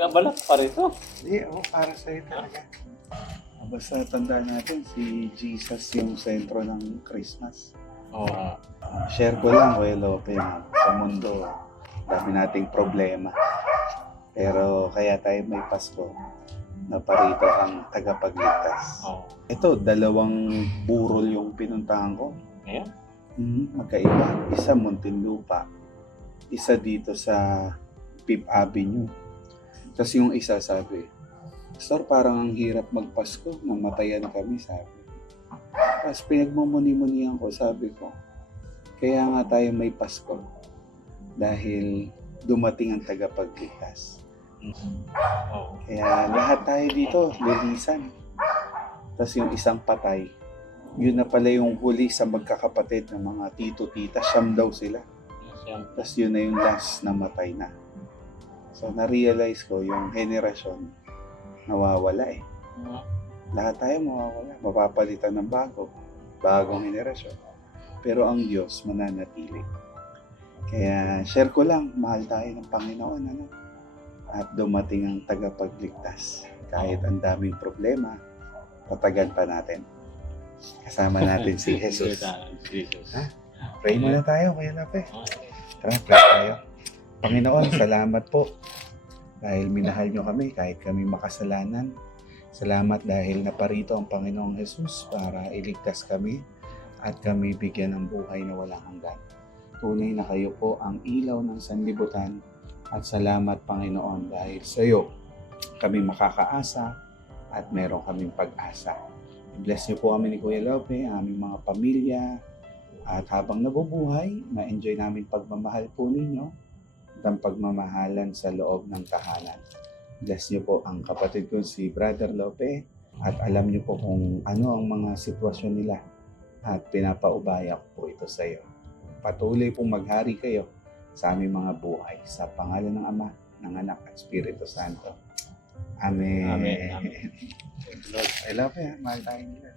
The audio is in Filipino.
Nag-abalat pa rito. Hindi, para sa'yo talaga. Basta tandaan natin, si Jesus yung sentro ng Christmas. Oo. Share ko lang, Kuya Lope, sa mundo, dami nating problema. Pero kaya tayo may Pasko, na parito ang tagapagligtas. Oo. Ito, 2 burol yung pinuntahan ko. Ayan. Magkaiba. Isa Muntinlupa. Isa dito sa Fifth Avenue. Tapos yung isa sabi, Pastor, parang ang hirap magpasko, namatayan kami, sabi. Tapos pinagmumuni-munihan ko, sabi ko, kaya nga tayo may Pasko dahil dumating ang tagapagligtas. Oo. Kaya lahat tayo dito, lilisan. Tapos yung isang patay, yun na pala yung huli sa magkakapatid ng mga tito-tita, siyam daw sila. Yan. Tapos yun na yung last na matay na. So na-realize ko yung henerasyon nawawala eh. Lahat tayo mawawala, mapapalitan ng bagong henerasyon. Pero ang Diyos mananatili. Kaya share ko lang, mahal tayo ng Panginoon, ano? At dumating ang tagapagligtas. Kahit ang daming problema, tatagan pa natin. Kasama natin si Jesus. Jesus. Pray muna tayo, Kuya Lape. Tara, pray tayo. Panginoon, salamat po. Dahil minahal nyo kami kahit kami makasalanan. Salamat dahil naparito ang Panginoong Jesus para iligtas kami at kami bigyan ng buhay na walang hanggan. Tunay na kayo po ang ilaw ng sanlibutan at salamat Panginoon dahil sa iyo kami makakaasa at meron kaming pag-asa. Bless niyo po kami ni Kuya Lope, aming mga pamilya at habang nabubuhay, ma-enjoy namin pagmamahal po ninyo at ang pagmamahalan sa loob ng tahanan. Bless niyo po ang kapatid ko si Brother Lope at alam niyo po kung ano ang mga sitwasyon nila at pinapaubaya ko po ito sa iyo. Patuloy pong maghari kayo sa aming mga buhay sa pangalan ng Ama, ng Anak at Espiritu Santo. Amen. Amen. Amen. I love you. Mahal tayo nila.